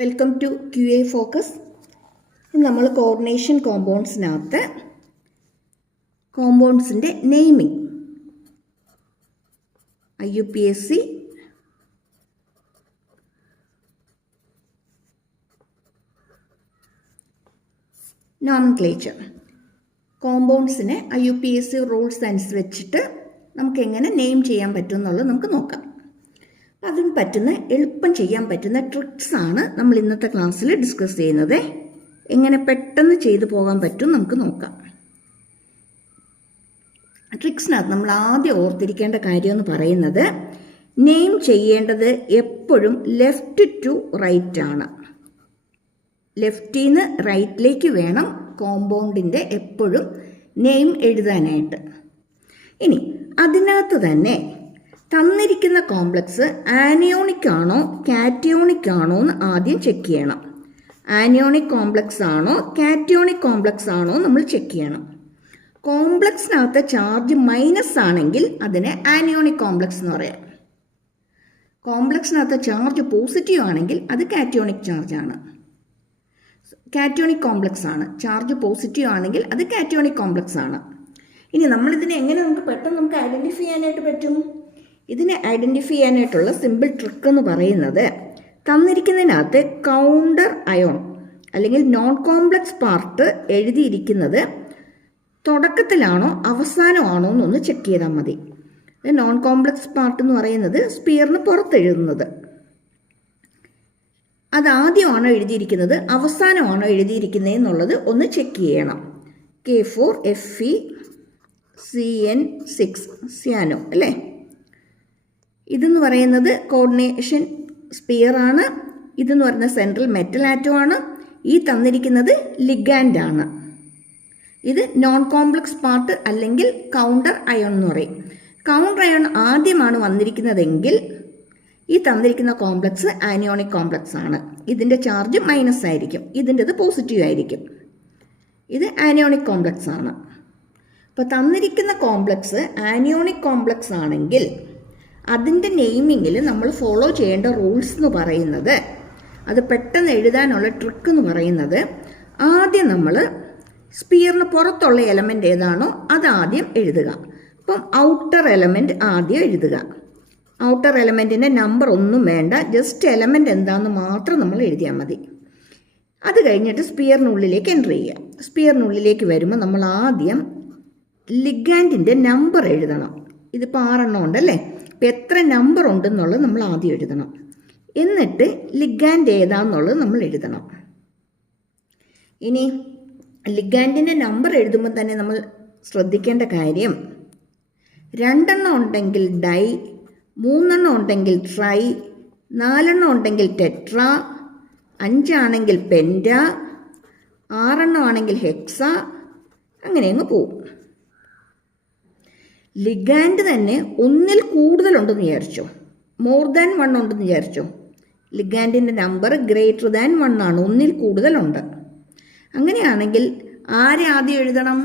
Welcome to QA focus. നമ്മൾ coordination കോമ്പൗണ്ട്സിനകത്ത് കോമ്പൗണ്ട്സിൻ്റെ നെയിമിംഗ് IUPAC നോമൻക്ലേച്ചർ കോമ്പൗണ്ട്സിനെ IUPAC റൂൾസ് അനുസരിച്ചിട്ട് നമുക്ക് എങ്ങനെ നെയിം ചെയ്യാൻ പറ്റും എന്നുള്ളത് നമുക്ക് നോക്കാം. അതിന് പറ്റുന്ന എളുപ്പം ചെയ്യാൻ പറ്റുന്ന ട്രിക്സാണ് നമ്മൾ ഇന്നത്തെ ക്ലാസ്സിൽ ഡിസ്കസ് ചെയ്യുന്നത്. എങ്ങനെ പെട്ടെന്ന് ചെയ്തു പോകാൻ പറ്റും നമുക്ക് നോക്കാം. ട്രിക്സിനകത്ത് നമ്മൾ ആദ്യം ഓർത്തിരിക്കേണ്ട കാര്യം എന്ന് പറയുന്നത് നെയിം ചെയ്യേണ്ടത് എപ്പോഴും ലെഫ്റ്റ് ടു റൈറ്റ് ആണ്. ലെഫ്റ്റിൽ നിന്ന് റൈറ്റിലേക്ക് വേണം കോമ്പൗണ്ടിൻ്റെ എപ്പോഴും നെയിം എഴുതാനായിട്ട്. ഇനി അതിനകത്ത് തന്നെ തന്നിരിക്കുന്ന കോംപ്ലക്സ് ആനിയോണിക് ആണോ കാറ്റിയോണിക് ആണോ എന്ന് ആദ്യം ചെക്ക് ചെയ്യണം. ആനിയോണിക് കോംപ്ലക്സ് ആണോ കാറ്റിയോണിക് കോംപ്ലക്സ് ആണോ നമ്മൾ ചെക്ക് ചെയ്യണം. കോംപ്ലക്സിനകത്ത് ചാർജ് മൈനസ് ആണെങ്കിൽ അതിനെ ആനിയോണിക് കോംപ്ലക്സ് എന്ന് പറയാം. കോംപ്ലക്സിനകത്ത് ചാർജ് പോസിറ്റീവ് ആണെങ്കിൽ അത് കാറ്റിയോണിക് ചാർജ് ആണ്. കാറ്റിയോണിക് കോംപ്ലക്സ് ആണ്. ചാർജ് പോസിറ്റീവ് ആണെങ്കിൽ അത് കാറ്റിയോണിക് കോംപ്ലക്സ് ആണ്. ഇനി നമ്മളിതിനെ എങ്ങനെ നമുക്ക് പെട്ടെന്ന് ഐഡൻറ്റിഫൈ ചെയ്യാനായിട്ട് പറ്റും? ഇതിനെ ഐഡൻറ്റിഫൈ ചെയ്യാനായിട്ടുള്ള സിമ്പിൾ ട്രിക്ക് എന്ന് പറയുന്നത് തന്നിരിക്കുന്നതിനകത്ത് കൗണ്ടർ അയോൺ അല്ലെങ്കിൽ നോൺ കോംപ്ലക്സ് പാർട്ട് എഴുതിയിരിക്കുന്നത് തുടക്കത്തിലാണോ അവസാനമാണോ എന്നൊന്ന് ചെക്ക് ചെയ്താൽ മതി. നോൺ കോംപ്ലക്സ് പാർട്ട് എന്ന് പറയുന്നത് സ്പിയറിന് പുറത്ത് എഴുതുന്നത്. അതാദ്യമാണോ എഴുതിയിരിക്കുന്നത് അവസാനമാണോ എഴുതിയിരിക്കുന്നത് എന്നുള്ളത് ഒന്ന് ചെക്ക് ചെയ്യണം. K4Fe(CN6) സിയാനോ അല്ലേ? ഇതെന്ന് പറയുന്നത് കോർഡിനേഷൻ സ്പിയർ ആണ്. ഇതെന്ന് പറയുന്നത് സെൻട്രൽ മെറ്റൽ ആറ്റം ആണ്. ഈ തന്നിരിക്കുന്നത് ലിഗാൻഡ് ആണ്. ഇത് നോൺ കോംപ്ലക്സ് പാർട്ട് അല്ലെങ്കിൽ കൗണ്ടർ അയോൺ എന്ന് പറയും. കൗണ്ടർ അയോൺ ആദ്യമാണ് വന്നിരിക്കുന്നതെങ്കിൽ ഈ തന്നിരിക്കുന്ന കോംപ്ലക്സ് ആനിയോണിക് കോംപ്ലക്സ് ആണ്. ഇതിൻ്റെ ചാർജ് മൈനസ് ആയിരിക്കും, ഇതിൻ്റെത് പോസിറ്റീവ് ആയിരിക്കും. ഇത് ആനിയോണിക് കോംപ്ലക്സ് ആണ്. അപ്പോൾ തന്നിരിക്കുന്ന കോംപ്ലക്സ് ആനിയോണിക് കോംപ്ലക്സ് ആണെങ്കിൽ അതിൻ്റെ നെയിമിങ്ങിൽ നമ്മൾ ഫോളോ ചെയ്യേണ്ട റൂൾസ് എന്ന് പറയുന്നത്, അത് പെട്ടെന്ന് എഴുതാനുള്ള ട്രിക്ക് എന്ന് പറയുന്നത്, ആദ്യം നമ്മൾ സ്പിയറിന് പുറത്തുള്ള എലമെൻ്റ് ഏതാണോ അത് ആദ്യം എഴുതുക. അപ്പം ഔട്ടർ എലമെൻറ്റ് ആദ്യം എഴുതുക. ഔട്ടർ എലമെൻറ്റിൻ്റെ നമ്പർ ഒന്നും വേണ്ട, ജസ്റ്റ് എലമെൻ്റ് എന്താണെന്ന് മാത്രം നമ്മൾ എഴുതിയാൽ മതി. അത് കഴിഞ്ഞിട്ട് സ്പിയറിനുള്ളിലേക്ക് എൻ്റർ ചെയ്യുക. സ്പിയറിനുള്ളിലേക്ക് വരുമ്പോൾ നമ്മൾ ആദ്യം ലിഗാൻഡിൻ്റെ നമ്പർ എഴുതണം. ഇതിപ്പോൾ 6 എണ്ണം ഉണ്ടല്ലേ, അപ്പോൾ എത്ര നമ്പർ ഉണ്ടെന്നുള്ളത് നമ്മൾ ആദ്യം എഴുതണം. എന്നിട്ട് ലിഗാൻഡ് ഏതാണെന്നുള്ളത് നമ്മൾ എഴുതണം. ഇനി ലിഗാൻഡിൻ്റെ നമ്പർ എഴുതുമ്പോൾ തന്നെ നമ്മൾ ശ്രദ്ധിക്കേണ്ട കാര്യം, 2 എണ്ണം ഉണ്ടെങ്കിൽ ഡൈ, 3 എണ്ണം ഉണ്ടെങ്കിൽ ട്രൈ, 4 എണ്ണം ഉണ്ടെങ്കിൽ ടെട്ര, 5 ആണെങ്കിൽ പെൻറ്റ, 6 എണ്ണം ആണെങ്കിൽ ഹെക്സ, അങ്ങനെ അങ്ങ് പോവും. ലിഗാൻഡ് തന്നെ ഒന്നിൽ കൂടുതലുണ്ടെന്ന് വിചാരിച്ചോ, മോർ ദാൻ 1 ഉണ്ടെന്ന് വിചാരിച്ചോ. ലിഗാൻഡിൻ്റെ നമ്പർ ഗ്രേറ്റർ ദാൻ 1 ആണ്, ഒന്നിൽ കൂടുതലുണ്ട്. അങ്ങനെയാണെങ്കിൽ ആരെ ആദ്യം എഴുതണം?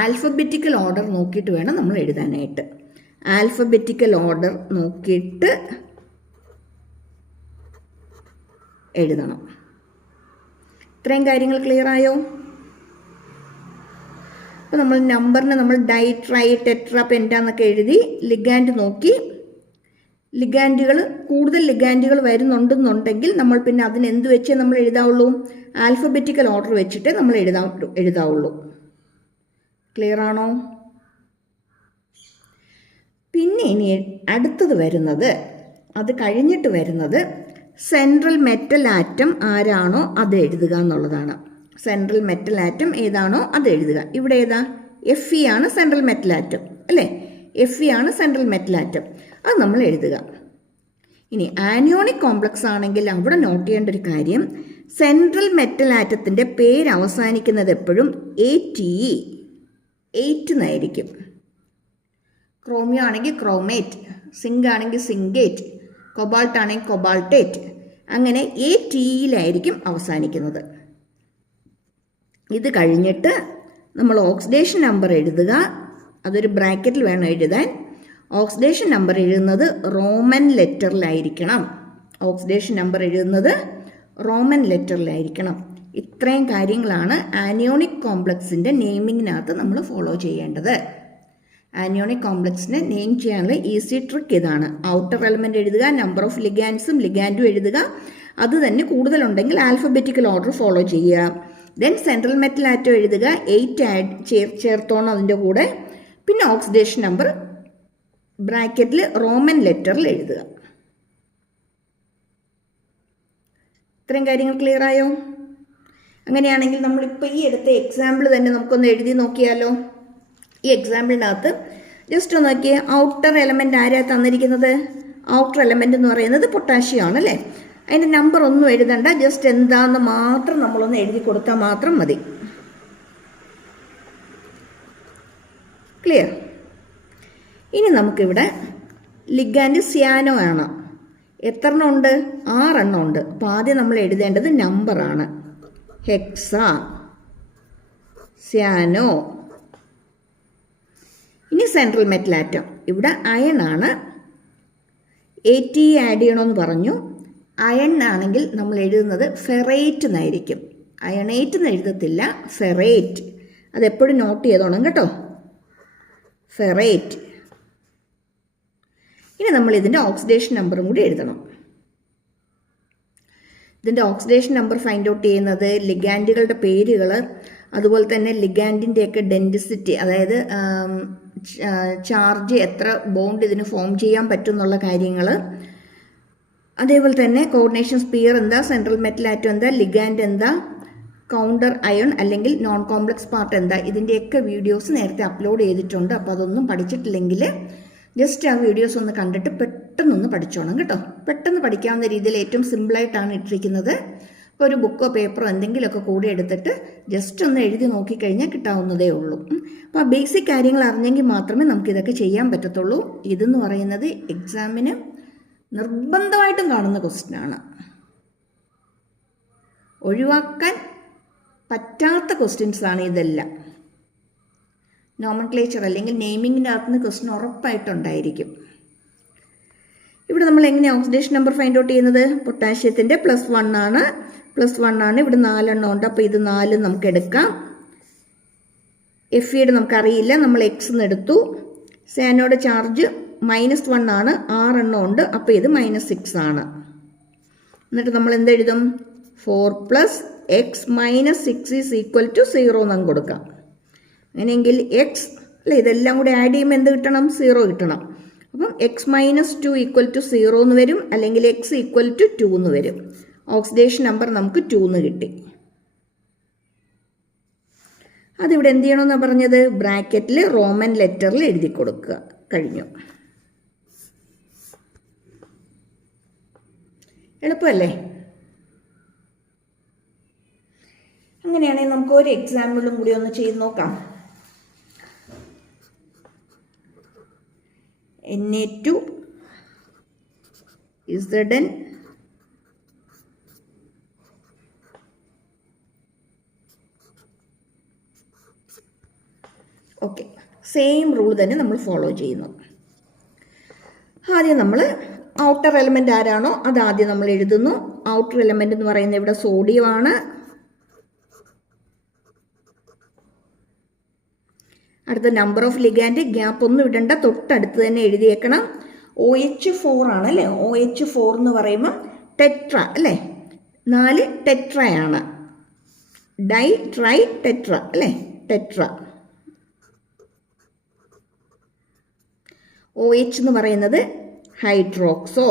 ആൽഫബറ്റിക്കൽ ഓർഡർ നോക്കിയിട്ട് വേണം നമ്മൾ എഴുതാനായിട്ട്. ആൽഫബറ്റിക്കൽ ഓർഡർ നോക്കിയിട്ട് എഴുതണം. ഇത്രയും കാര്യങ്ങൾ ക്ലിയർ ആയോ? അപ്പോൾ നമ്മൾ നമ്പറിന് നമ്മൾ ഡൈ, ട്രൈ, ടെട്ര, പെൻറ്റ എന്നൊക്കെ എഴുതി ലിഗാൻഡ് നോക്കി. ലിഗാൻഡുകൾ കൂടുതൽ ലിഗാൻഡുകൾ വരുന്നുണ്ടെന്നുണ്ടെങ്കിൽ നമ്മൾ പിന്നെ അതിനെന്ത് വെച്ചേ നമ്മൾ എഴുതാവുള്ളൂ? ആൽഫബറ്റിക്കൽ ഓർഡർ വെച്ചിട്ടേ നമ്മൾ എഴുതാവുള്ളൂ. ക്ലിയർ ആണോ? പിന്നെ ഇനി അടുത്തത് വരുന്നത്, അത് കഴിഞ്ഞിട്ട് വരുന്നത് സെൻട്രൽ മെറ്റൽ ആറ്റം ആരാണോ അത് എഴുതുക എന്നുള്ളതാണ്. സെൻട്രൽ മെറ്റൽ ആറ്റം ഏതാണോ അത് എഴുതുക. ഇവിടെ ഏതാ? Fe ആണ് സെൻട്രൽ മെറ്റൽ ആറ്റം അല്ലേ? Fe ആണ് സെൻട്രൽ മെറ്റൽ ആറ്റം, അത് നമ്മൾ എഴുതുക. ഇനി ആനിയോണിക് കോംപ്ലക്സ് ആണെങ്കിൽ അവിടെ നോട്ട് ചെയ്യേണ്ട ഒരു കാര്യം, സെൻട്രൽ മെറ്റൽ ആറ്റത്തിൻ്റെ പേര് അവസാനിക്കുന്നത് എപ്പോഴും ATE 8 എന്നായിരിക്കും. ക്രോമിയോ ആണെങ്കിൽ ക്രോമേറ്റ്, സിങ്ക് ആണെങ്കിൽ സിങ്കേറ്റ്, കൊബാൾട്ട് ആണെങ്കിൽ കൊബാൾട്ടേറ്റ്, അങ്ങനെ ATEയിലായിരിക്കും അവസാനിക്കുന്നത്. ഇത് കഴിഞ്ഞിട്ട് നമ്മൾ ഓക്സിഡേഷൻ നമ്പർ എഴുതുക. അതൊരു ബ്രാക്കറ്റിൽ വേണം എഴുതാൻ. ഓക്സിഡേഷൻ നമ്പർ എഴുതുന്നത് റോമൻ ലെറ്ററിലായിരിക്കണം. ഓക്സിഡേഷൻ നമ്പർ എഴുതുന്നത് റോമൻ ലെറ്ററിലായിരിക്കണം. ഇത്രയും കാര്യങ്ങളാണ് ആനിയോണിക് കോംപ്ലക്സിൻ്റെ നെയിമിങ്ങിനകത്ത് നമ്മൾ ഫോളോ ചെയ്യേണ്ടത്. ആനിയോണിക് കോംപ്ലക്സിനെ നെയിം ചെയ്യാനുള്ള ഈസി ട്രിക്ക് ഇതാണ്. ഔട്ടർ എലമെൻ്റ് എഴുതുക, നമ്പർ ഓഫ് ലിഗാൻഡും ലിഗാൻഡും എഴുതുക. അത് തന്നെ കൂടുതലുണ്ടെങ്കിൽ ആൽഫബറ്റിക്കൽ ഓർഡർ ഫോളോ ചെയ്യുക. ദെൻ സെൻട്രൽ മെറ്റൽ ആറ്റം എഴുതുക, 8 ചേർത്തോണം അതിൻ്റെ കൂടെ. പിന്നെ ഓക്സിഡേഷൻ നമ്പർ ബ്രാക്കറ്റിൽ റോമൻ ലെറ്ററിൽ എഴുതുക. ഇത്രയും കാര്യങ്ങൾ ക്ലിയർ ആയോ? അങ്ങനെയാണെങ്കിൽ നമ്മളിപ്പോൾ ഈ എടുത്ത എക്സാമ്പിൾ തന്നെ നമുക്കൊന്ന് എഴുതി നോക്കിയാലോ? ഈ എക്സാമ്പിളിനകത്ത് ജസ്റ്റ് ഒന്ന് നോക്കിയേ. ഔട്ടർ എലമെൻ്റ് ആരാ തന്നിരിക്കുന്നത്? ഔട്ടർ എലമെൻ്റ് എന്ന് പറയുന്നത് പൊട്ടാഷ്യം ആണല്ലേ. അതിൻ്റെ നമ്പർ ഒന്നും എഴുതണ്ട, ജസ്റ്റ് എന്താണെന്ന് മാത്രം നമ്മളൊന്ന് എഴുതി കൊടുത്താൽ മാത്രം മതി. ക്ലിയർ? ഇനി നമുക്കിവിടെ ലിഗാൻഡ് സിയാനോ ആണ്. എത്ര എണ്ണം ഉണ്ട്? 6 എണ്ണം ഉണ്ട്. അപ്പോൾ ആദ്യം നമ്മൾ എഴുതേണ്ടത് നമ്പറാണ്. Hexa, cyano. ഇനി സെൻട്രൽ മെറ്റൽ ആറ്റം. ഇവിടെ അയൺ ആണ്. AT ആഡ് ചെയ്യണമെന്ന് പറഞ്ഞു. അയൺ ആണെങ്കിൽ നമ്മൾ എഴുതുന്നത് ഫെറേറ്റ് എന്നായിരിക്കും. അയണേറ്റ് എന്ന് എഴുതത്തില്ല, ഫെറേറ്റ്. അതെപ്പോഴും നോട്ട് ചെയ്തോണം കേട്ടോ, ഫെറേറ്റ്. ഇനി നമ്മൾ ഇതിൻ്റെ ഓക്സിഡേഷൻ നമ്പറും കൂടി എഴുതണം. ഇതിൻ്റെ ഓക്സിഡേഷൻ നമ്പർ ഫൈൻഡ് ഔട്ട് ചെയ്യുന്നത് ലിഗാൻഡുകളുടെ പേരുകൾ, അതുപോലെ തന്നെ ലിഗാൻഡിൻ്റെയൊക്കെ ഡെൻസിറ്റി, അതായത് ചാർജ് എത്ര ബോണ്ട് ഇതിന് ഫോം ചെയ്യാൻ പറ്റും എന്നുള്ള കാര്യങ്ങൾ, അതേപോലെ തന്നെ കോർഡിനേഷൻ സ്പിയർ എന്താ, സെൻട്രൽ മെറ്റൽ ആറ്റം എന്താ, ലിഗാൻഡ് എന്താ, കൗണ്ടർ അയൺ അല്ലെങ്കിൽ നോൺ കോംപ്ലക്സ് പാർട്ട് എന്താ, ഇതിൻ്റെയൊക്കെ വീഡിയോസ് നേരത്തെ അപ്ലോഡ് ചെയ്തിട്ടുണ്ട്. അപ്പോൾ അതൊന്നും പഠിച്ചിട്ടില്ലെങ്കിൽ ജസ്റ്റ് ആ വീഡിയോസ് ഒന്ന് കണ്ടിട്ട് പെട്ടെന്നൊന്ന് പഠിച്ചോണം കേട്ടോ. പെട്ടെന്ന് പഠിക്കാവുന്ന രീതിയിൽ ഏറ്റവും സിമ്പിളായിട്ടാണ് ഇട്ടിരിക്കുന്നത്. അപ്പോൾ ഒരു ബുക്കോ പേപ്പറോ എന്തെങ്കിലുമൊക്കെ കൂടി എടുത്തിട്ട് ജസ്റ്റ് ഒന്ന് എഴുതി നോക്കിക്കഴിഞ്ഞാൽ കിട്ടാവുന്നതേ ഉള്ളൂ. അപ്പോൾ ആ ബേസിക് കാര്യങ്ങൾ അറിഞ്ഞെങ്കിൽ മാത്രമേ നമുക്കിതൊക്കെ ചെയ്യാൻ പറ്റത്തുള്ളൂ. ഇതെന്ന് പറയുന്നത് എക്സാമിന് നിർബന്ധമായിട്ടും കാണുന്ന ക്വസ്റ്റ്യനാണ്. ഒഴിവാക്കാൻ പറ്റാത്ത ക്വസ്റ്റ്യൻസാണ് ഇതെല്ലാം. നോമൻക്ലേച്ചർ അല്ലെങ്കിൽ നെയിമിങ്ങിൻ്റെ അകത്തുനിന്ന് ക്വസ്റ്റ്യൻ ഉറപ്പായിട്ടുണ്ടായിരിക്കും. ഇവിടെ നമ്മൾ എങ്ങനെയാണ് ഓക്സിഡേഷൻ നമ്പർ ഫൈൻഡ് ഔട്ട് ചെയ്യുന്നത്? പൊട്ടാഷ്യത്തിൻ്റെ +1 ആണ്. +1 ആണ്. ഇവിടെ 4 എണ്ണം ഉണ്ട്. അപ്പോൾ ഇത് 4 നമുക്ക് എടുക്കാം. Fe നമുക്കറിയില്ല, നമ്മൾ X എന്ന് എടുത്തു. സാനോയുടെ ചാർജ് -1 ആണ്. 6 എണ്ണം ഉണ്ട്. അപ്പോൾ ഇത് -6 ആണ്. എന്നിട്ട് നമ്മൾ എന്തെഴുതും? 4 + x - 6 = 0 എന്ന് കൊടുക്കാം. അങ്ങനെയെങ്കിൽ എക്സ് അല്ലേ, ഇതെല്ലാം കൂടി ആഡ് ചെയ്യുമ്പോൾ എന്ത് കിട്ടണം? 0 കിട്ടണം. അപ്പം x - 2 = 0 എന്ന് വരും, അല്ലെങ്കിൽ x = 2 എന്ന് വരും. ഓക്സിഡേഷൻ നമ്പർ നമുക്ക് 2 എന്ന് കിട്ടി. അതിവിടെ എന്ത് ചെയ്യണമെന്നാണ് പറഞ്ഞത്? ബ്രാക്കറ്റിൽ റോമൻ ലെറ്ററിൽ എഴുതി കൊടുക്കുക. കഴിഞ്ഞു. എളുപ്പമല്ലേ? അങ്ങനെയാണെങ്കിൽ നമുക്ക് ഒരു എക്സാമ്പിളും കൂടി ഒന്ന് ചെയ്ത് നോക്കാം. Na2 Zn okay, same rule തന്നെ നമ്മൾ ഫോളോ ചെയ്യുന്നു. ആദ്യം നമ്മൾ ഔട്ടർ എലമെൻ്റ് ആരാണോ അത് ആദ്യം നമ്മൾ എഴുതുന്നു. ഔട്ടർ എലമെൻ്റ് എന്ന് പറയുന്നത് ഇവിടെ സോഡിയം ആണ്. അടുത്ത നമ്പർ ഓഫ് ലിഗാൻഡ്, ഗ്യാപ്പ് ഒന്നും ഇടണ്ട, തൊട്ടടുത്ത് തന്നെ എഴുതിയേക്കണം. OH4 ആണ് അല്ലേ. OH4 എന്ന് പറയുമ്പോൾ ടെട്ര അല്ലേ, 4 ടെട്രയാണ്. ഡൈ ട്രൈ ടെട്ര അല്ലേ, ടെട്ര. OH എന്ന് പറയുന്നത് ഹൈഡ്രോക്സോ.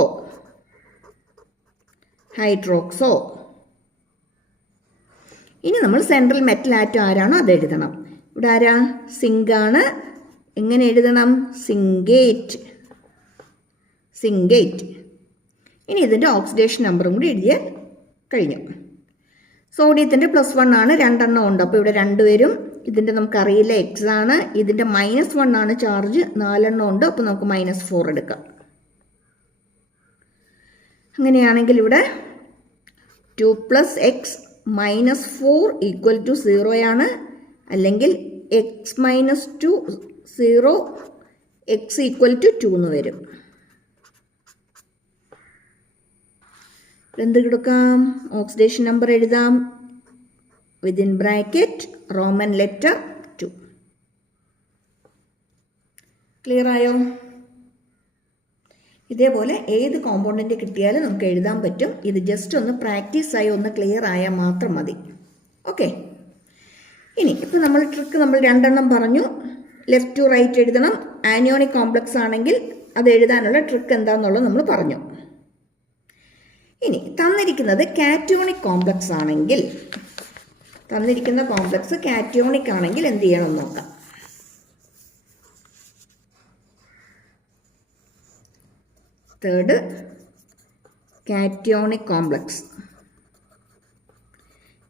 ഇനി നമ്മൾ സെൻട്രൽ മെറ്റൽ ആറ്റം ആരാണോ അത് എഴുതണം. ഇവിടെ ആരാ? സിങ്കാണ്. എങ്ങനെ എഴുതണം? സിങ്കേറ്റ്. ഇനി ഇതിൻ്റെ ഓക്സിഡേഷൻ നമ്പറും കൂടി എഴുതിയാൽ കഴിഞ്ഞു. സോഡിയത്തിൻ്റെ +1 ആണ്. 2 എണ്ണം ഉണ്ട്. അപ്പോൾ ഇവിടെ 2 വരും. ഇതിൻ്റെ നമുക്കറിയില്ല, X ആണ്. ഇതിൻ്റെ -1 ആണ് ചാർജ്. 4 എണ്ണം ഉണ്ട്. അപ്പോൾ നമുക്ക് -4 എടുക്കാം. അങ്ങനെയാണെങ്കിൽ ഇവിടെ 2 + x - 4 = 0 ആണ്. അല്ലെങ്കിൽ x - 2 0, x = 2 എന്ന് വരും. എന്ത് കൊടുക്കാം? ഓക്സിഡേഷൻ നമ്പർ എഴുതാം. Within bracket Roman letter 2. Clear ആയോ? ഇതേപോലെ ഏത് കോമ്പൗണ്ടിൻ്റെ കിട്ടിയാലും നമുക്ക് എഴുതാൻ പറ്റും. ഇത് ജസ്റ്റ് ഒന്ന് പ്രാക്ടീസായി ഒന്ന് ക്ലിയർ ആയാൽ മാത്രം മതി. ഓക്കെ. ഇനി ഇപ്പോൾ നമ്മൾ ട്രിക്ക് നമ്മൾ 2 എണ്ണം പറഞ്ഞു. ലെഫ്റ്റ് ടു റൈറ്റ് എഴുതണം. ആനിയോണിക് കോംപ്ലക്സ് ആണെങ്കിൽ അത് എഴുതാനുള്ള ട്രിക്ക് എന്താണെന്നുള്ളത് നമ്മൾ പറഞ്ഞു. ഇനി തന്നിരിക്കുന്നത് കാറ്റോണിക് കോംപ്ലക്സ് ആണെങ്കിൽ, തന്നിരിക്കുന്ന കോംപ്ലക്സ് കാറ്റോണിക് ആണെങ്കിൽ എന്ത് ചെയ്യണം നോക്കാം. Third, cationic complex.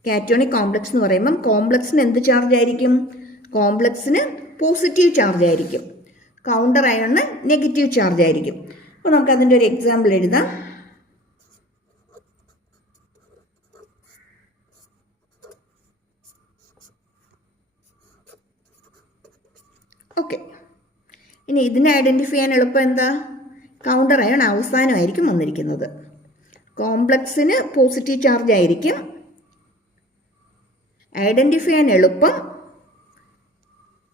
Cationic complex എന്ന് പറയുമ്പം കോംപ്ലക്സിന് എന്ത് ചാർജ് ആയിരിക്കും? കോംപ്ലക്സിന് പോസിറ്റീവ് ചാർജ് ആയിരിക്കും. കൗണ്ടർ അയോണിന് നെഗറ്റീവ് ചാർജ് ആയിരിക്കും. അപ്പോൾ നമുക്ക് അതിൻ്റെ ഒരു എക്സാമ്പിൾ എഴുതാം. ഓക്കെ. ഇനി ഇതിനെ ഐഡൻറ്റിഫൈ ചെയ്യാൻ എളുപ്പം എന്താ? കൗണ്ടർ അയോൺ അവസാനമായിരിക്കും വന്നിരിക്കുന്നത്. കോംപ്ലക്സിന് പോസിറ്റീവ് ചാർജ് ആയിരിക്കും. ഐഡൻറ്റിഫൈ ചെയ്യാൻ എളുപ്പം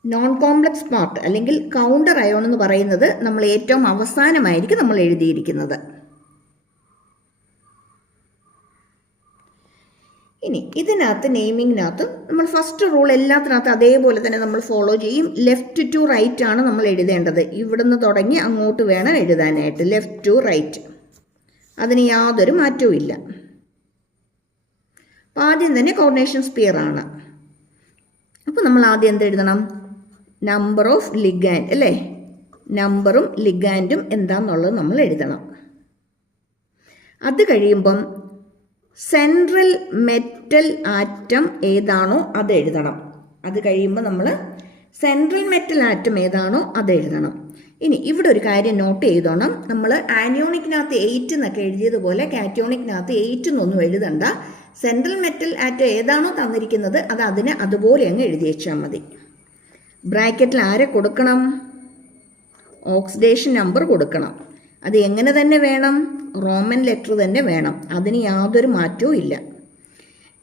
നോൺ കോംപ്ലക്സ് പാർട്ട് അല്ലെങ്കിൽ കൗണ്ടർ അയോൺ എന്ന് പറയുന്നത് നമ്മൾ ഏറ്റവും അവസാനമായിരിക്കും നമ്മൾ എഴുതിയിരിക്കുന്നത്. ഇനി ഇതിനകത്ത് നെയിമിങ്ങിനകത്ത് നമ്മൾ ഫസ്റ്റ് റൂൾ എല്ലാത്തിനകത്ത് അതേപോലെ തന്നെ നമ്മൾ ഫോളോ ചെയ്യും. ലെഫ്റ്റ് ടു റൈറ്റ് ആണ് നമ്മൾ എഴുതേണ്ടത്. ഇവിടുന്ന് തുടങ്ങി അങ്ങോട്ട് വേണം എഴുതാനായിട്ട്. ലെഫ്റ്റ് ടു റൈറ്റ്, അതിന് യാതൊരു മാറ്റവും ഇല്ല. അപ്പോൾ ആദ്യം തന്നെ കോർഡിനേഷൻ സ്പിയർ ആണ്. അപ്പോൾ നമ്മൾ ആദ്യം എന്ത് എഴുതണം? നമ്പർ ഓഫ് ലിഗാൻഡ് അല്ലേ? നമ്പറും ലിഗാൻഡും എന്താണെന്നുള്ളത് നമ്മൾ എഴുതണം. അത് കഴിയുമ്പം സെൻട്രൽ മെറ്റൽ ആറ്റം ഏതാണോ അത് എഴുതണം. അത് കഴിയുമ്പോൾ നമ്മൾ സെൻട്രൽ മെറ്റൽ ആറ്റം ഏതാണോ അത് എഴുതണം. ഇനി ഇവിടെ ഒരു കാര്യം നോട്ട് ചെയ്തോണം. നമ്മൾ ആനിയോണിക്കിനകത്ത് 8 എന്നൊക്കെ എഴുതിയതുപോലെ കാറ്റോണിക്കിനകത്ത് 8 എന്നൊന്നും എഴുതണ്ട. സെൻട്രൽ മെറ്റൽ ആറ്റം ഏതാണോ തന്നിരിക്കുന്നത് അത് അതിനെ അതുപോലെ അങ്ങ് എഴുതി വെച്ചാൽ മതി. ബ്രാക്കറ്റിൽ ആരെ കൊടുക്കണം? ഓക്സിഡേഷൻ നമ്പർ കൊടുക്കണം. അത് എങ്ങനെ തന്നെ വേണം? റോമൻ ലെറ്റർ തന്നെ വേണം. അതിന് യാതൊരു മാറ്റവും ഇല്ല.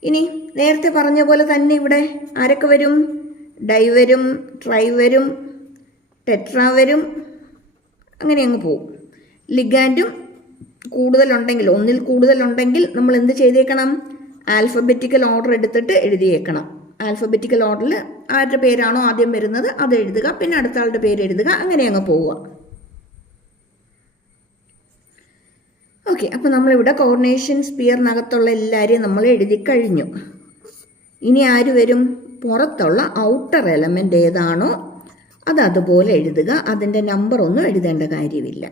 ഇനി നേരത്തെ പറഞ്ഞ പോലെ തന്നെ ഇവിടെ ആരൊക്കെ വരും? ഡൈ വരും, ട്രൈ വരും, ടെട്രാ വരും, അങ്ങനെ അങ്ങ് പോവും. ലിഗാൻഡും കൂടുതലുണ്ടെങ്കിൽ, ഒന്നിൽ കൂടുതലുണ്ടെങ്കിൽ നമ്മൾ എന്ത് ചെയ്തേക്കണം? ആൽഫബറ്റിക്കൽ ഓർഡർ എടുത്തിട്ട് എഴുതിയേക്കണം. ആൽഫബറ്റിക്കൽ ഓർഡറിൽ ആരുടെ പേരാണോ ആദ്യം വരുന്നത് അത് എഴുതുക, പിന്നെ അടുത്ത ആളുടെ പേര് എഴുതുക, അങ്ങനെ അങ്ങ് പോവുക. ഓക്കെ. അപ്പോൾ നമ്മളിവിടെ കോർഡിനേഷൻ സ്പിയറിനകത്തുള്ള എല്ലാവരെയും നമ്മൾ എഴുതി കഴിഞ്ഞു. ഇനി ആര് വരും? പുറത്തുള്ള ഔട്ടർ എലമെൻ്റ് ഏതാണോ അത് അതുപോലെ എഴുതുക. അതിൻ്റെ നമ്പർ ഒന്നും എഴുതേണ്ട കാര്യമില്ല.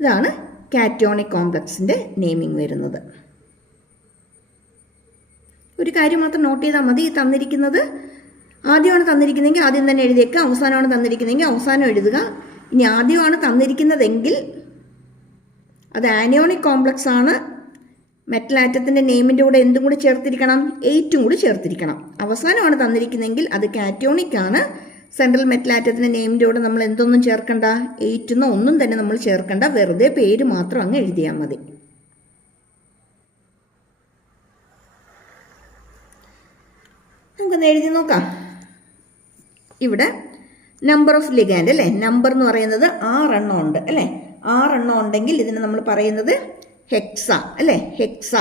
ഇതാണ് കാറ്റോണിക് കോംപ്ലക്സിൻ്റെ നെയിമിംഗ് വരുന്നത്. ഒരു കാര്യം മാത്രം നോട്ട് ചെയ്താൽ മതി. തന്നിരിക്കുന്നത് ആദ്യമാണ് തന്നിരിക്കുന്നതെങ്കിൽ ആദ്യം തന്നെ എഴുതിയേക്കുക. അവസാനമാണ് തന്നിരിക്കുന്നതെങ്കിൽ അവസാനം എഴുതുക. ഇനി ആദ്യമാണ് തന്നിരിക്കുന്നതെങ്കിൽ അത് ആനിയോണിക് കോംപ്ലക്സ് ആണ്. മെറ്റൽ ആറ്റത്തിൻ്റെ നെയിമിൻ്റെ കൂടെ എന്തും കൂടി ചേർത്തിരിക്കണം? 8 കൂടി ചേർത്തിരിക്കണം. അവസാനമാണ് തന്നിരിക്കുന്നതെങ്കിൽ അത് കാറ്റോണിക് ആണ്. സെൻട്രൽ മെറ്റൽ ആറ്റത്തിൻ്റെ നെയിമിൻ്റെ കൂടെ നമ്മൾ എന്തൊന്നും ചേർക്കണ്ട? 8 എന്നോ ഒന്നും തന്നെ നമ്മൾ ചേർക്കണ്ട. വെറുതെ പേര് മാത്രം അങ്ങ് എഴുതിയാൽ മതി. നമുക്കൊന്ന് എഴുതി നോക്കാം. ഇവിടെ നമ്പർ ഓഫ് ലിഗാൻഡ് അല്ലേ? നമ്പർ എന്ന് പറയുന്നത് 6 എണ്ണം ഉണ്ട് അല്ലേ? 6 എണ്ണം ഉണ്ടെങ്കിൽ ഇതിന് നമ്മൾ പറയുന്നത് ഹെക്സ അല്ലേ? ഹെക്സ.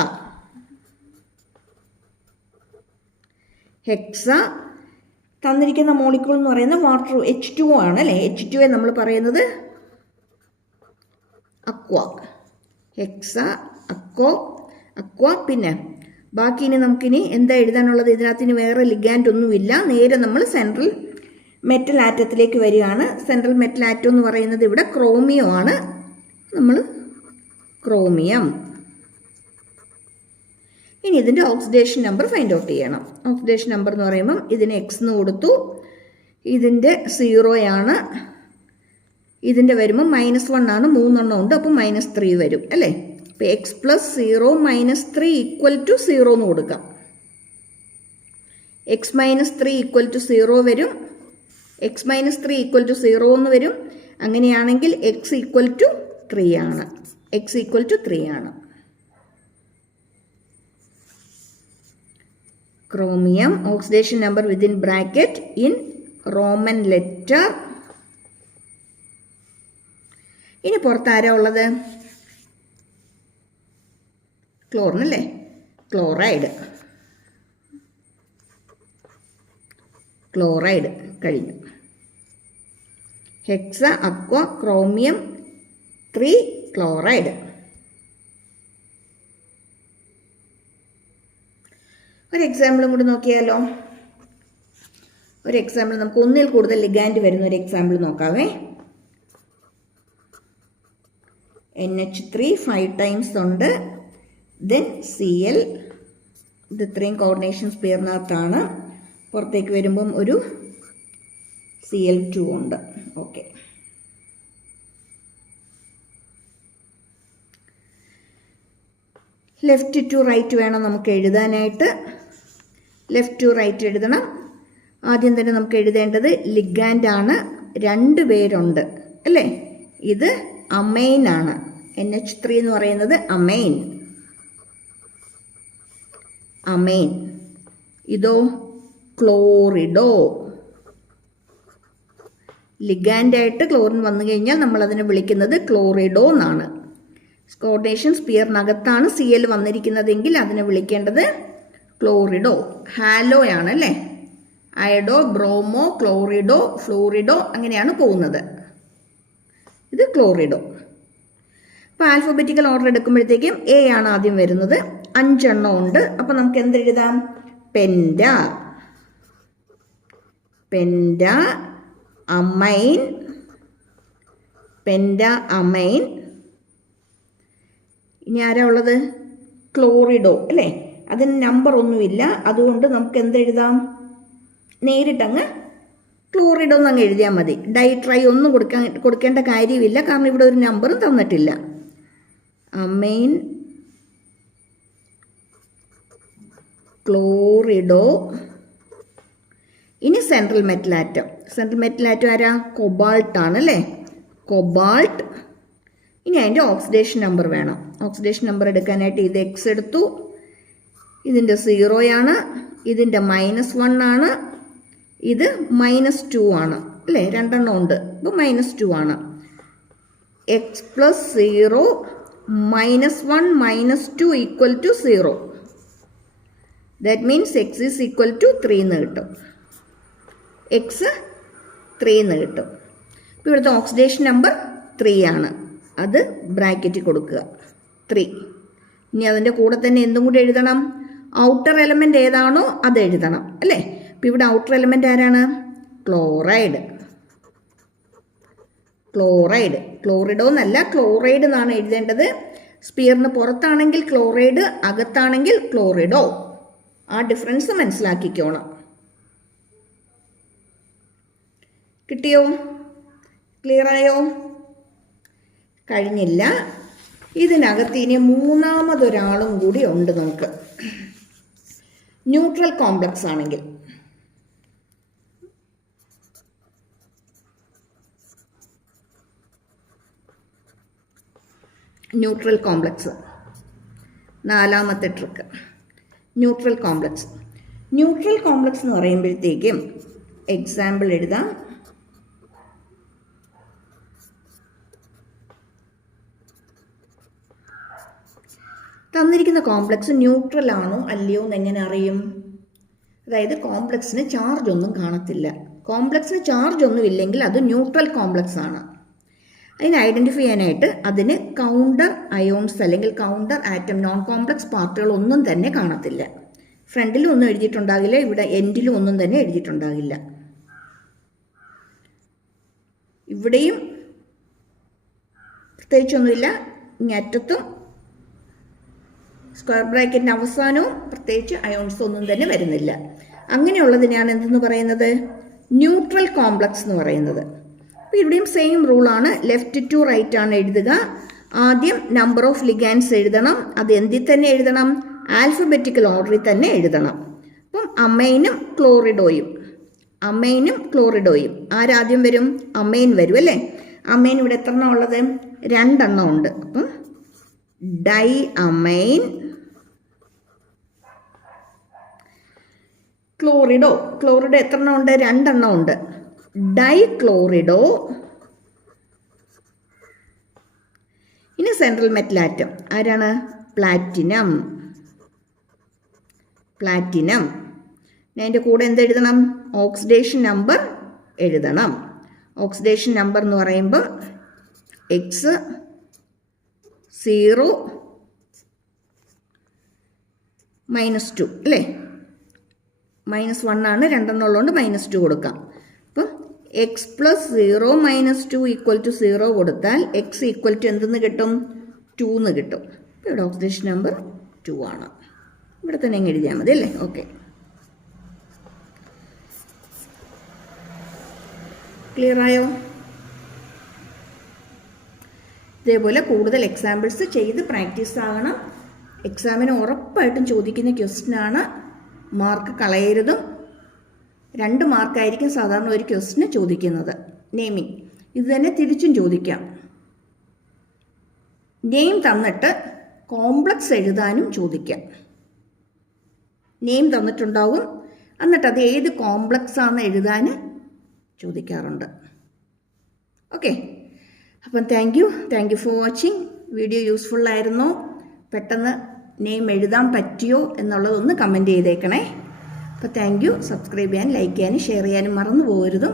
ഹെക്സ തന്നിരിക്കുന്ന മോളിക്യൂൾ എന്ന് പറയുന്നത് വാട്ടർ H2O ആണ് അല്ലേ? H2O നമ്മൾ പറയുന്നത് അക്വ. Hexa, aqua. പിന്നെ ബാക്കി ഇനി നമുക്കിനി എന്താ എഴുതാനുള്ളത്? ഇതിനകത്തിന് വേറെ ലിഗാൻഡ് ഒന്നുമില്ല. നേരെ നമ്മൾ സെൻട്രൽ മെറ്റൽ ആറ്റത്തിലേക്ക് വരികയാണ്. സെൻട്രൽ മെറ്റൽ ആറ്റം എന്ന് പറയുന്നത് ഇവിടെ ക്രോമിയം ആണ്. നമ്മൾ ക്രോമിയം. ഇനി ഇതിൻ്റെ ഓക്സിഡേഷൻ നമ്പർ ഫൈൻഡ് ഔട്ട് ചെയ്യണം. ഓക്സിഡേഷൻ നമ്പർ എന്ന് പറയുമ്പം ഇതിന് X എന്ന് കൊടുത്തു. ഇതിൻ്റെ 0 ആണ്. ഇതിൻ്റെ വരുമ്പോൾ -1 ആണ്. 3 എണ്ണം ഉണ്ട്. അപ്പോൾ -3 വരും അല്ലേ? അപ്പോൾ X + 0 - 3 = 0 എന്ന് കൊടുക്കാം. X - 3 = 0 വരും. X - 3 = 0 എന്ന് വരും. അങ്ങനെയാണെങ്കിൽ എക്സ് ഈക്വൽ ടു 3 ആണ്. എക്സ് ഈക്വൽ ടു 3 ആണ്. Chromium oxidation number within bracket in Roman letter. ഇനി പുറത്താരാ ഉള്ളത്? ക്ലോറിൻ അല്ലേ? ക്ലോറൈഡ്. ക്ലോറൈഡ് കഴിഞ്ഞു. Hexa, aqua, chromium 3 chloride. ഒരു എക്സാമ്പിളും കൂടി നോക്കിയാലോ. ഒരു എക്സാമ്പിൾ നമുക്ക് ഒന്നിൽ കൂടുതൽ ലിഗാൻഡ് വരുന്ന ഒരു എക്സാമ്പിൾ നോക്കാവേ. NH3 5 ടൈംസ് ഉണ്ട്. ദെൻ Cl, ഇത് ഇത്രയും കോർഡിനേഷൻസ് പേരിനകത്താണ്. പുറത്തേക്ക് വരുമ്പം ഒരു Cl2 ഉണ്ട്. ഓക്കെ, ലെഫ്റ്റ് ടു റൈറ്റ് വേണം നമുക്ക് എഴുതാനായിട്ട്. ലെഫ്റ്റ് ടു റൈറ്റ് എഴുതണം. ആദ്യം തന്നെ നമുക്ക് എഴുതേണ്ടത് ലിഗാൻഡ് ആണ്. 2 പേരുണ്ട് അല്ലേ? ഇത് അമൈൻ ആണ്. NH3 എന്ന് പറയുന്നത് അമൈൻ. അമൈൻ. ഇതോ ക്ലോറിഡോ. ലിഗാൻഡായിട്ട് ക്ലോറിൻ വന്നു കഴിഞ്ഞാൽ നമ്മൾ അതിനെ വിളിക്കുന്നത് ക്ലോറിഡോ എന്നാണ്. കോർഡിനേഷൻ സ്പിയറിനകത്താണ് Cl വന്നിരിക്കുന്നതെങ്കിൽ അതിനെ വിളിക്കേണ്ടത് ക്ലോറിഡോ. ഹാലോയാണ് അല്ലേ? അയഡോ, ബ്രോമോ, ക്ലോറിഡോ, ഫ്ലൂറിഡോ അങ്ങനെയാണ് പോകുന്നത്. ഇത് ക്ലോറിഡോ. അപ്പോൾ ആൽഫബറ്റിക്കൽ ഓർഡർ എടുക്കുമ്പോഴത്തേക്കും എ ആണ് ആദ്യം വരുന്നത്. 5 എണ്ണം ഉണ്ട്. അപ്പോൾ നമുക്ക് എന്തെഴുതാം? Penta. Penta amine. Penta amine. ഇനി ആരാ ഉള്ളത്? ക്ലോറിഡോ അല്ലേ? അതിന് നമ്പർ ഒന്നുമില്ല. അതുകൊണ്ട് നമുക്ക് എന്തെഴുതാം? നേരിട്ടങ്ങ് ക്ലോറിഡോ എന്നങ്ങ് എഴുതിയാൽ മതി. ഡൈട്രൈ ഒന്നും കൊടുക്കേണ്ട കാര്യമില്ല. കാരണം ഇവിടെ ഒരു നമ്പറും തന്നിട്ടില്ല. അമൈൻ ക്ലോറിഡോ. ഇനി central metal atom. Central metal atom ആരാ? കൊബാൾട്ട് ആണ് അല്ലേ? കൊബാൾട്ട്. ഇനി അതിൻ്റെ ഓക്സിഡേഷൻ നമ്പർ വേണം. ഓക്സിഡേഷൻ നമ്പർ എടുക്കാനായിട്ട് ഇത് എക്സ് എടുത്തു. ഇതിൻ്റെ 0 ആണ്. ഇതിൻ്റെ -1 ആണ്. ഇത് -2 ആണ് അല്ലേ? 2 എണ്ണം ഉണ്ട്. ഇപ്പോൾ -2 ആണ്. X plus 0 -1 -2 equal to 0. That means X is equal to 3 എന്ന് കിട്ടും. എക്സ് 3 എന്ന് കിട്ടും. ഇപ്പോൾ ഇവിടുത്തെ ഓക്സിഡേഷൻ നമ്പർ 3 ആണ്. അത് ബ്രാക്കറ്റിൽ കൊടുക്കുക 3. ഇനി അതിൻ്റെ കൂടെ തന്നെ എന്തും കൂടി എഴുതണം? ഔട്ടർ എലമെൻ്റ് ഏതാണോ അത് എഴുതണം അല്ലേ? അപ്പോൾ ഇവിടെ ഔട്ടർ എലമെൻ്റ് ആരാണ്? ക്ലോറൈഡ്. ക്ലോറൈഡ്. ക്ലോറിഡോ എന്നല്ല, ക്ലോറൈഡ് എന്നാണ് എഴുതേണ്ടത്. സ്പിയറിന് പുറത്താണെങ്കിൽ ക്ലോറൈഡ്, അകത്താണെങ്കിൽ ക്ലോറിഡോ. ആ ഡിഫറൻസ് മനസ്സിലാക്കിക്കോണം. കിട്ടിയോ? ക്ലിയർ ആയോ? കഴിഞ്ഞില്ല. ഇതിനകത്ത് ഇനി മൂന്നാമതൊരാളും കൂടി ഉണ്ട് നമുക്ക്. ന്യൂട്രൽ കോംപ്ലക്സ് ആണെങ്കിൽ ന്യൂട്രൽ കോംപ്ലക്സ്, നാലാമത്തെ trick. Neutral complex. Neutral complex എന്ന് പറയുമ്പോഴത്തേക്കും എക്സാമ്പിൾ എഴുതാം. തന്നിരിക്കുന്ന കോംപ്ലക്സ് ന്യൂട്രൽ ആണോ അല്ലയോ എന്ന് എങ്ങനെ അറിയും? അതായത് കോംപ്ലക്സിന് ചാർജ് ഒന്നും കാണത്തില്ല. കോംപ്ലക്സിന് ചാർജ് ഒന്നും ഇല്ലെങ്കിൽ അത് ന്യൂട്രൽ കോംപ്ലക്സ് ആണ്. അതിനെ ഐഡൻറ്റിഫൈ ചെയ്യാനായിട്ട് അതിന് കൗണ്ടർ അയോൺസ് അല്ലെങ്കിൽ കൗണ്ടർ ആറ്റം നോൺ കോംപ്ലക്സ് പാർട്ടുകൾ ഒന്നും തന്നെ കാണത്തില്ല. ഫ്രണ്ടിലും ഒന്നും എഴുതിയിട്ടുണ്ടാകില്ല, ഇവിടെ എൻഡിലും ഒന്നും തന്നെ എഴുതിയിട്ടുണ്ടാകില്ല. ഇവിടെയും പ്രത്യേകിച്ചൊന്നുമില്ല. ഇനി അറ്റത്തും സ്ക്വയർ ബ്രാക്കറ്റിൻ്റെ അവസാനവും പ്രത്യേകിച്ച് അയോൺസ് ഒന്നും തന്നെ വരുന്നില്ല. അങ്ങനെയുള്ളതിനെയാണ് എന്തെന്ന് പറയുന്നത്? ന്യൂട്രൽ കോംപ്ലക്സ് എന്ന് പറയുന്നത്. അപ്പോൾ ഇവിടെയും സെയിം റൂളാണ്. ലെഫ്റ്റ് ടു റൈറ്റ് ആണ് എഴുതുക. ആദ്യം നമ്പർ ഓഫ് ലിഗാൻഡ്സ് എഴുതണം. അത് എന്തിൽ തന്നെ എഴുതണം? ആൽഫബറ്റിക്കൽ ഓർഡറിൽ തന്നെ എഴുതണം. അപ്പം അമൈനും ക്ലോറിഡോയും, അമൈനും ക്ലോറിഡോയും ആരാദ്യം വരും? അമൈൻ വരും അല്ലേ? അമൈൻ ഇവിടെ എത്ര എണ്ണം ഉള്ളത്? 2 എണ്ണം ഉണ്ട്. അപ്പം ഡൈ അമൈൻ ക്ലോറിഡോ. ക്ലോറിഡോ എത്ര എണ്ണം ഉണ്ട്? 2 എണ്ണം ഉണ്ട്. ഡൈ ക്ലോറിഡോ. ഇനി സെൻട്രൽ മെറ്റൽ ആറ്റം ആരാണ്? പ്ലാറ്റിനം. പ്ലാറ്റിനം. അതിൻ്റെ കൂടെ എന്തെഴുതണം? ഓക്സിഡേഷൻ നമ്പർ എഴുതണം. ഓക്സിഡേഷൻ നമ്പർ എന്ന് പറയുമ്പോൾ X 0 -2 അല്ലേ? -1 ആണ്, 2 എണ്ണം ഉള്ളതുകൊണ്ട് -2 കൊടുക്കാം. അപ്പം X + 0 - 2 = 0 കൊടുത്താൽ X = എന്തെന്ന് കിട്ടും? 2 എന്ന് കിട്ടും. അപ്പോൾ ഇവിടെ ഓക്സിഡേഷൻ നമ്പർ 2 ആണ്. ഇവിടെ തന്നെ അങ്ങ് എഴുതിയാൽ മതി അല്ലേ? ഓക്കെ, ക്ലിയർ ആയോ? ഇതേപോലെ കൂടുതൽ എക്സാമ്പിൾസ് ചെയ്ത് പ്രാക്ടീസ് ആകണം. എക്സാമിന് ഉറപ്പായിട്ടും ചോദിക്കുന്ന ക്വസ്റ്റ്യനാണ്. മാർക്ക് കളയരുതും. 2 മാർക്കായിരിക്കും സാധാരണ ഒരു ക്വസ്റ്റ്യന് ചോദിക്കുന്നത്. നെയിമിങ് ഇത് തന്നെ തിരിച്ചും ചോദിക്കാം. നെയിം തന്നിട്ട് കോംപ്ലക്സ് എഴുതാനും ചോദിക്കാം. നെയിം തന്നിട്ടുണ്ടാവും, എന്നിട്ട് അത് ഏത് കോംപ്ലക്സ് ആണെന്ന് എഴുതാൻ ചോദിക്കാറുണ്ട്. ഓക്കെ, അപ്പം thank you for watching. Video useful ആയിരുന്നോ? പെട്ടെന്ന് നെയിം എഴുതാൻ പറ്റിയോ എന്നുള്ളതൊന്ന് കമൻറ്റ് ചെയ്തേക്കണേ. അപ്പോൾ താങ്ക് യു. സബ്സ്ക്രൈബ് ചെയ്യാനും ലൈക്ക് ചെയ്യാനും ഷെയർ ചെയ്യാനും മറന്നു പോകരുതും.